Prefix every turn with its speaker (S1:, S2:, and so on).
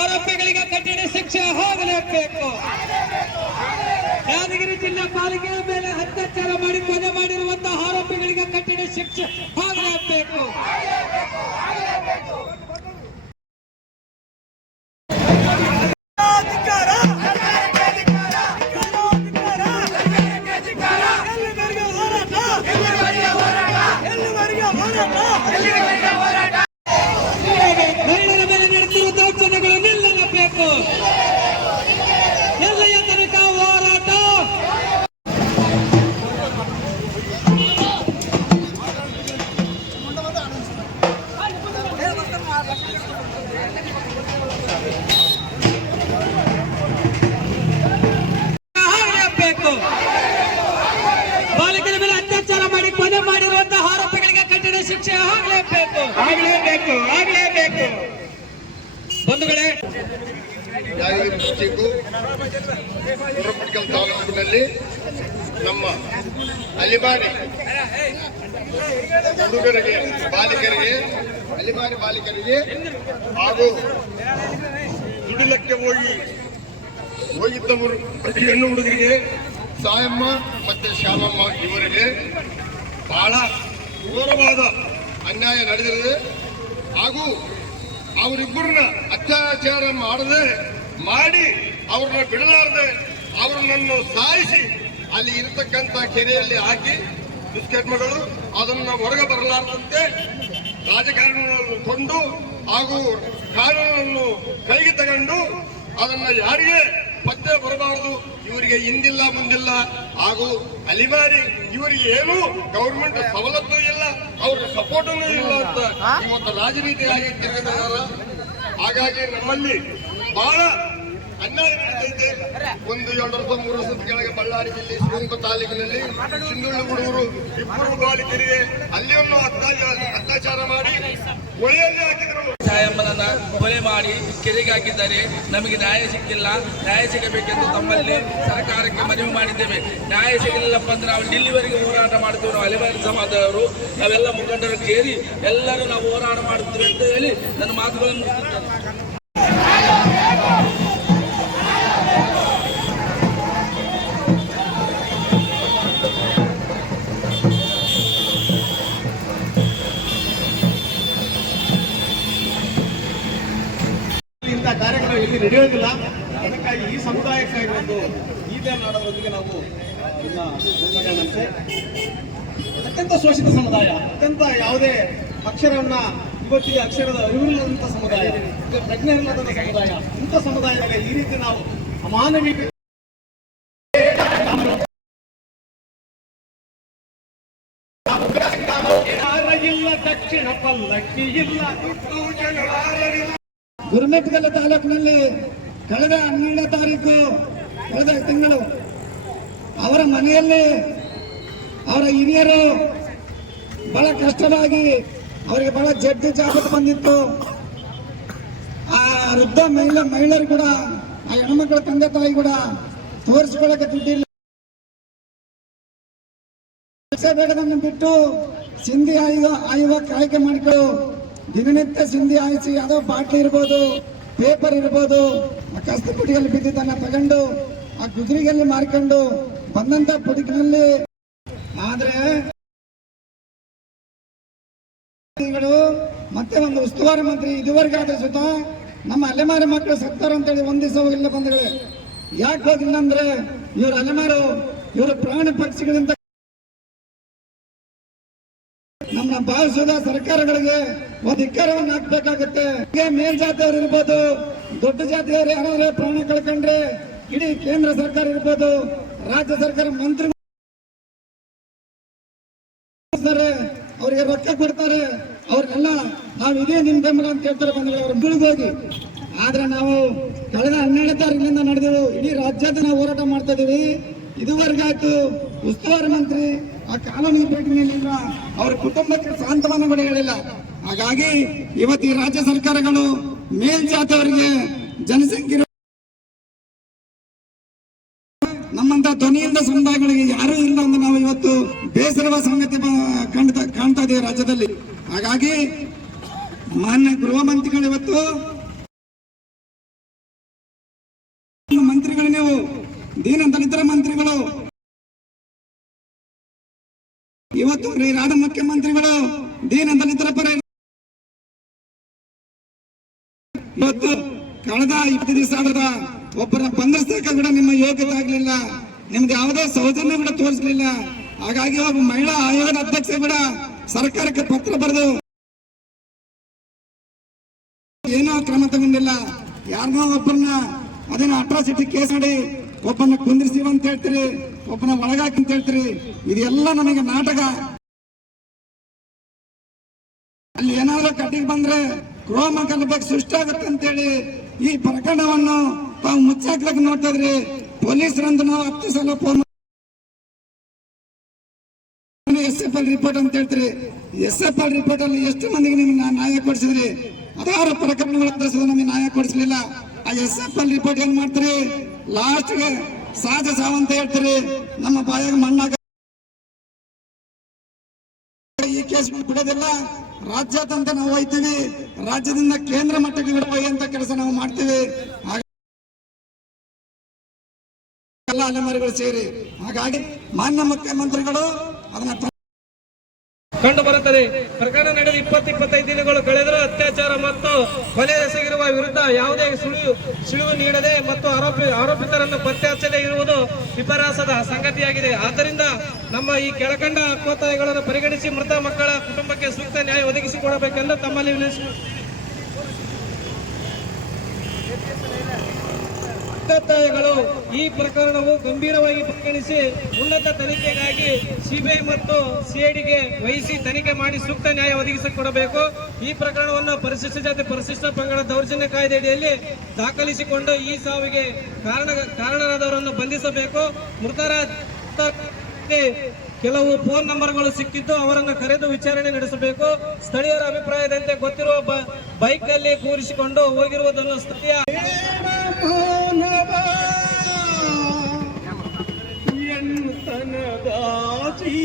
S1: ಆರೋಪಿಗಳಿಗೆ ಕಠಿಣ ಶಿಕ್ಷೆ ಆಗಲೇಬೇಕು. ಯಾದಗಿರಿ ಜಿಲ್ಲಾ ಪಾಲಿಕೆಯ ಮೇಲೆ ಅತ್ಯಾಚಾರ ಮಾಡಿ ಕೊಲೆ ಮಾಡಿರುವಂತಹ ಆರೋಪಿಗಳಿಗೆ ಕಠಿಣ ಶಿಕ್ಷೆ ಆಗಲೇಬೇಕು. ಬಾಲಕರ ಮೇಲೆ ಅತ್ಯಾಚಾರ ಮಾಡಿ ಕೊಲೆ ಮಾಡಿರುವಂತಹ ಆರೋಪಿಗಳಿಗೆ ಕಠಿಣ ಶಿಕ್ಷೆ ಆಗಲೇಬೇಕು. ಆಗಲೇಬೇಕು ಆಗಲೇಬೇಕು. ಬಂಧುಗಳೇ
S2: ಡಿಸ್ಟಿಕ್ಕು ತಾಲೂಕಿನಲ್ಲಿ ನಮ್ಮ ಅಲಿಮಾರಿ ಹುಡುಗರಿಗೆ ಬಾಲಿಕರಿಗೆ ಅಲಿಮಾರಿ ಬಾಲಿಕರಿಗೆ ಹಾಗೂ ದುಡಿಲಕ್ಕೆ ಹೋಗಿ ಹೋಗಿದ್ದವರು ಹೆಣ್ಣು ಹುಡುಗರಿಗೆ ಸಾಯಮ್ಮ ಮತ್ತೆ ಶ್ಯಾಮಮ್ಮ ಇವರಿಗೆ ಬಹಳ ಘೋರವಾದ ಅನ್ಯಾಯ ನಡೆದಿದೆ. ಹಾಗೂ ಅವರಿಬ್ಬರನ್ನ ಅತ್ಯಾಚಾರ ಮಾಡದೆ ಮಾಡಿ ಅವ್ರನ್ನ ಬಿಡಲಾರದೆ ಅವರನ್ನು ಸಾಯಿಸಿ ಅಲ್ಲಿ ಇರತಕ್ಕಂತ ಕೆರೆಯಲ್ಲಿ ಹಾಕಿ ದುಷ್ಕರ್ಮಗಳು ಅದನ್ನ ಹೊರಗೆ ಬರಲಾರದಂತೆ ರಾಜಕಾರಣಿಗಳನ್ನು ಕೊಂಡು ಹಾಗೂ ಕಾನೂನನ್ನು ಕೈಗೆ ತಗೊಂಡು ಅದನ್ನ ಯಾರಿಗೆ ಪತ್ತೆ ಬರಬಾರದು ಇವರಿಗೆ ಹಿಂದಿಲ್ಲ ಮುಂದಿಲ್ಲ. ಹಾಗೂ ಅಲಿಮಾರಿ ಇವರಿಗೆ ಏನು ಗೌರ್ಮೆಂಟ್ ಸವಲತ್ತು ಇಲ್ಲ ಅವ್ರಿಗೆ ಸಪೋರ್ಟ್ ಇಲ್ಲ ಅಂತ ಇವತ್ತು ರಾಜನೀತಿ ಆಗಿ ತಿರುಗಿದಾರ ಹಾಗಾಗಿ ನಮ್ಮಲ್ಲಿ ಬಹಳ ಅನ್ಯಾಯ ನಡೀತೈತೆ ಒಂದು ಎರಡು ವರ್ಷ ಮೂರು ವರ್ಷದ ಕೆಳಗೆ ಬಳ್ಳಾರಿ ಜಿಲ್ಲೆ ಶಿವಮೊಗ್ಗ ತಾಲೂಕಿನಲ್ಲಿ ಹುಡುಗರು ಇಬ್ಬರು ಅಲ್ಲಿ ಅಲ್ಲಿಯನ್ನು ಅತ್ಯಾಚಾರ ಅತ್ಯಾಚಾರ ಮಾಡಿ ಒಳೆಯಲ್ಲಿ ಹಾಕಿದ್ರು.
S3: ಕೊಲೆ ಮಾಡಿ ಕೆರೆಗೆ ಹಾಕಿದ್ದಾರೆ ನಮಗೆ ನ್ಯಾಯ ಸಿಕ್ಕಿಲ್ಲ. ನ್ಯಾಯ ಸಿಗಬೇಕೆಂದು ತಮ್ಮಲ್ಲಿ ಸರ್ಕಾರಕ್ಕೆ ಮನವಿ ಮಾಡಿದ್ದೇವೆ. ನ್ಯಾಯ ಸಿಗಲಿಲ್ಲಪ್ಪ ಅಂದ್ರೆ ನಾವು ಡಿಲ್ಲಿವರೆಗೆ ಹೋರಾಟ ಮಾಡ್ತೇವೆ. ನಾವು ಅಲೆಮಾರಿ ಸಮಾಜದವರು. ನಾವೆಲ್ಲ ಮುಖಂಡರು ಸೇರಿ ಎಲ್ಲರೂ ನಾವು ಹೋರಾಟ ಮಾಡುತ್ತೇವೆ ಅಂತ ಹೇಳಿ ನನ್ನ ಮಾತುಗಳನ್ನು
S4: ನಡೆಯೋದಿಲ್ಲ ಅದಕ್ಕಾಗಿ ಈ ಸಮುದಾಯಕ್ಕಾಗಿ ಒಂದು ಗೀತೆಯನ್ನು ಆಡೋದ್ರೊಂದಿಗೆ ನಾವು. ಅತ್ಯಂತ ಶೋಷಿತ ಸಮುದಾಯ, ಅತ್ಯಂತ ಯಾವುದೇ ಅಕ್ಷರವನ್ನ ಇವತ್ತಿಗೆ ಅಕ್ಷರದ ಅರಿವಿಲ್ಲದಂತ ಸಮುದಾಯ ಪ್ರಜ್ಞೆ ಇಲ್ಲದಂತ ಸಮುದಾಯ, ಇಂಥ ಸಮುದಾಯದಲ್ಲಿ ಈ ರೀತಿ ನಾವು ಅಮಾನವೀಯ ಯಾರ ಇಲ್ಲ ದಕ್ಷಿಣ ಪಲ್ಲಕ್ಕಿ ಇಲ್ಲ ದುಡ್ಡು
S5: ಗುರುಮೆಟ್ಕಲ್ ತಾಲೂಕಿನಲ್ಲಿ ಕಳೆದ ಹನ್ನೆರಡನೇ ತಾರೀಕು, ಕಳೆದ ತಿಂಗಳು ಅವರ ಮನೆಯಲ್ಲಿ ಅವರ ಹಿರಿಯರು ಬಹಳ ಕಷ್ಟವಾಗಿ ಅವರಿಗೆ ಬಹಳ ಜಡ್ಡು ಜಾಗೃತ ಬಂದಿತ್ತು. ಆ ವೃದ್ಧ ಮಹಿಳೆ, ಮಹಿಳೆಯರು ಕೂಡ, ಆ ಹೆಣ್ಮಕ್ಳ ತಂದೆ ತಾಯಿ ಕೂಡ ತೋರಿಸ್ಕೊಳ್ಳಕ್ಕೆ ದುಡ್ಡಿಲ್ಲ. ಬೇಡದನ್ನು ಬಿಟ್ಟು ಸಿಂಧಿ ಆಯುವ ಆಯುವ ಕಾಯ್ಕೆ ಮಾಡಿಕೊಂಡು ದಿನನಿತ್ಯ ಸಿಂಧಿ ಆಯಿಸಿ ಯಾವುದೋ ಬಾಟ್ಲಿ ಇರ್ಬೋದು ಪೇಪರ್ ಇರ್ಬೋದು, ಆ ಕಸ್ತು ಪುಟಿಯಲ್ಲಿ ಬಿದ್ದಿದ್ದನ್ನ ತಗೊಂಡು, ಆ ಗುಜರಿಗೆಲ್ಲಿ ಮಾರ್ಕೊಂಡು ಬಂದಂತ ಪುಟಿಕಿನಲ್ಲಿ ಆದ್ರೆ ಮತ್ತೆ ಒಂದು ಉಸ್ತುವಾರಿ ಮಂತ್ರಿ ಇದುವರೆಗಾದ್ರೆ ಸುತ ನಮ್ಮ ಅಲೆಮಾರಿ ಮಕ್ಕಳು ಸತ್ತಾರ ಅಂತೇಳಿ ಒಂದ್ ದಿವಸ ಹೋಗಿಲ್ಲ ಬಂಧುಗಳೇ ಯಾಕೆ ಹೋಗಿಲ್ಲ ಅಂದ್ರೆ ಇವ್ರ ಅಲೆಮಾರು, ಇವರು ಪ್ರಾಣಿ ಪಕ್ಷಿಗಳಿಂದ ನಮ್ಮ ಭಾವಿಸಿದ ಸರ್ಕಾರಗಳಿಗೆ ಒಂದು ಧಿಕ್ಕಾರವನ್ನು ಹಾಕ್ಬೇಕಾಗುತ್ತೆ. ಮೇಲ್ ಮೇಲ್ಜಾತಿಯವರು ಇರ್ಬೋದು, ದೊಡ್ಡ ಜಾತಿಯವರು ಯಾರಾದ್ರೂ ಪ್ರಾಣ ಕಳ್ಕೊಂಡ್ರೆ ಇಡೀ ಕೇಂದ್ರ ಸರ್ಕಾರ ಇರ್ಬೋದು, ರಾಜ್ಯ ಸರ್ಕಾರ ಮಂತ್ರಿ ಅವ್ರಿಗೆ ರೊಕ್ಕ ಕೊಡ್ತಾರೆ, ಅವ್ರನ್ನೆಲ್ಲ ನಾವು ಇದೇ ನಿಮ್ ಬೆಂಬಲ ಅಂತ ಹೇಳ್ತಾರೆ ಬಂದ್ರೆ ಅವ್ರ ಹೋಗಿ. ಆದ್ರೆ ನಾವು ಕಳೆದ ಹನ್ನೆರಡು ತಾರೀಕಿನಿಂದ ನಡೆದೆವು ಇಡೀ ರಾಜ್ಯದ ನಾವು ಹೋರಾಟ ಮಾಡ್ತಾ ಇದೀವಿ. ಇದುವರೆಗಾಯ್ತು ಉಸ್ತುವಾರಿ ಮಂತ್ರಿ ಆ ಕಾನೂನು ಬ್ರೇಕಿನಿಂದ ಅವ್ರ ಕುಟುಂಬಕ್ಕೆ ಸಾಂತ್ವನ ಕೂಡ ಹೇಳಿಲ್ಲ. ಹಾಗಾಗಿ ಇವತ್ತು ರಾಜ್ಯ ಸರ್ಕಾರಗಳು ಮೇಲ್ಜಾತವರಿಗೆ ಜನಸಂಖ್ಯೆ ನಮ್ಮಂತ ಧ್ವನಿಯಿಂದ ಸಮುದಾಯಗಳಿಗೆ ಯಾರು ಇಲ್ಲ ಅಂತ ನಾವು ಇವತ್ತು ಬೇಸರವ ಸಂಗತಿ ಕಾಣ್ತಾ ಕಾಣ್ತಾ ರಾಜ್ಯದಲ್ಲಿ. ಹಾಗಾಗಿ ಮಾನ್ಯ ಗೃಹ ಮಂತ್ರಿಗಳು ಇವತ್ತು ಮಂತ್ರಿಗಳು ನೀವು ದೀನ ದಲಿತರ ಮಂತ್ರಿಗಳು ಇವತ್ತು ಈ ಮುಖ್ಯಮಂತ್ರಿಗಳು ದೀನ ದಲಿತರ ಪರ ಇವತ್ತು ಕಳೆದ ದಿವಸ ಆದ ಒಬ್ಬರನ್ನ ಬಂಧಿಸ್ತಕ್ಕ ಕೂಡ ನಿಮ್ಮ ಯೋಗ್ಯತೆ ಆಗ್ಲಿಲ್ಲ. ನಿಮ್ಗೆ ಯಾವುದೇ ಸೌಜನ್ಯ ಕೂಡ ತೋರಿಸಲಿಲ್ಲ. ಹಾಗಾಗಿ ಒಬ್ಬ ಮಹಿಳಾ ಆಯೋಗದ ಅಧ್ಯಕ್ಷ ಕೂಡ ಸರ್ಕಾರಕ್ಕೆ ಪತ್ರ ಬರೆದು ಏನೋ ಕ್ರಮ ತಗೊಂಡಿಲ್ಲ. ಯಾರನ್ನೋ ಒಬ್ಬರನ್ನ ಅದೇನೋ ಅಟ್ರಾಸಿಟಿ ಕೇಸ್ ಮಾಡಿ ಒಬ್ಬನ ಕುಂದಿರ್ಸಿವ ಅಂತ ಹೇಳ್ತೀರಿ. ಒಬ್ಬನ ಒಳಗಾಕಿ ಅಂತ ಹೇಳ್ತೀರಿ, ಇದೆಲ್ಲ ನನಗೆ ನಾಟಕ. ಅಲ್ಲಿ ಏನಾದ್ರೂ ಕಟ್ಟಿಗೆ ಬಂದ್ರೆ ಕ್ರೋಮ ಆಗುತ್ತೆ ಅಂತೇಳಿ ಈ ಪ್ರಕರಣವನ್ನು ತಾವು ಮುಚ್ಚಾಕ್ಲಕ್ ನೋಡ್ತಾ ಇದ್ರಿ ಪೊಲೀಸರಂದು ನಾವು ಹತ್ತು ಸಲ phone S F L report ಅಂತ ಹೇಳ್ತೀರಿ. ಎಸ್ ಎಫ್ ಎಲ್ ರಿಪೋರ್ಟ್ ಅಲ್ಲಿ ಎಷ್ಟು ಮಂದಿಗೆ ನಿಮ್ಗೆ ನ್ಯಾಯ ಕೊಡಿಸಿದ್ರಿ? ಹತ್ತಾರು ಪ್ರಕರಣಗಳ ನಮಗೆ ನ್ಯಾಯ ಕೊಡಿಸಲಿಲ್ಲ. ಆ ಎಸ್ ಎಫ್ ಎಲ್ ರಿಪೋರ್ಟ್ ಏನ್ ಮಾಡ್ತೀರಿ? ಲಾಸ್ಟ್ಗೆ ಸಹಜ ಸಾವಂತ ಹೇಳ್ತೀರಿ, ನಮ್ಮ ಬಾಯಾಗ ಮಣ್ಣಾಗ ಈ ಕೇಸ್ ಬಿಡೋದಿಲ್ಲ. ರಾಜ್ಯಾದ್ಯಂತ ನಾವು ಹೋಯ್ತೀವಿ. ರಾಜ್ಯದಿಂದ ಕೇಂದ್ರ ಮಟ್ಟಕ್ಕೆ ಬಿಡುವಂತ ಕೆಲಸ ನಾವು ಮಾಡ್ತೀವಿ. ಎಲ್ಲ ಅಲೆಮಾರಿಗಳು ಸೇರಿ. ಹಾಗಾಗಿ ಮಾನ್ಯ ಮುಖ್ಯಮಂತ್ರಿಗಳು ಅದನ್ನ
S1: ಕಂಡು ಬರುತ್ತದೆ. ಪ್ರಕರಣ ನಡೆದು ಇಪ್ಪತ್ತು ಇಪ್ಪತ್ತೈದು ದಿನಗಳು ಕಳೆದರೂ ಮತ್ತು ಕೊಲೆ ಎಸಗಿರುವ ವಿರುದ್ಧ ಯಾವುದೇ ಸುಳಿವು ಸುಳಿವು ನೀಡದೆ ಮತ್ತು ಆರೋಪಿ, ಆರೋಪಿತರನ್ನು ಪತ್ತೆ ಹಚ್ಚದೇ ಇರುವುದು ವಿಪರಾಸದ ಸಂಗತಿಯಾಗಿದೆ. ಆದ್ದರಿಂದ ನಮ್ಮ ಈ ಕೆಳಕಂಡ ಆತ್ಮತಾಯಿಗಳನ್ನು ಪರಿಗಣಿಸಿ ಮೃತ ಮಕ್ಕಳ ಕುಟುಂಬಕ್ಕೆ ಸೂಕ್ತ ನ್ಯಾಯ ಒದಗಿಸಿಕೊಡಬೇಕೆಂದು ತಮ್ಮಲ್ಲಿ ವಿನಂತಿ ಒತ್ತಾಯಗಳು ಈ ಪ್ರಕರಣವು ಗಂಭೀರವಾಗಿ ಪರಿಗಣಿಸಿ ಉನ್ನತ ತನಿಖೆಗಾಗಿ ಸಿಬಿಐ ಮತ್ತು ಸಿಐಡಿಗೆ ವಹಿಸಿ ತನಿಖೆ ಮಾಡಿ ಸೂಕ್ತ ನ್ಯಾಯ ಒದಗಿಸಿಕೊಡಬೇಕು. ಈ ಪ್ರಕರಣವನ್ನು ಪರಿಶಿಷ್ಟ ಜಾತಿ ಪರಿಶಿಷ್ಟ ಪಂಗಡ ದೌರ್ಜನ್ಯ ಕಾಯ್ದೆಯಡಿಯಲ್ಲಿ ದಾಖಲಿಸಿಕೊಂಡು ಈ ಸಾವಿಗೆ ಕಾರಣ ಕಾರಣರಾದವರನ್ನು ಬಂಧಿಸಬೇಕು. ಮೃತರ ಕೆಲವು ಫೋನ್ ನಂಬರ್ಗಳು ಸಿಕ್ಕಿದ್ದು ಅವರನ್ನು ಕರೆದು ವಿಚಾರಣೆ ನಡೆಸಬೇಕು. ಸ್ಥಳೀಯರ ಅಭಿಪ್ರಾಯದಂತೆ ಗೊತ್ತಿರುವ ಬೈಕ್ನಲ್ಲಿ ಕೂರಿಸಿಕೊಂಡು ಹೋಗಿರುವುದನ್ನು ಸ್ಥಳೀಯ
S5: ಬಾಬಾ ಎಂತನ ದಾಚಿ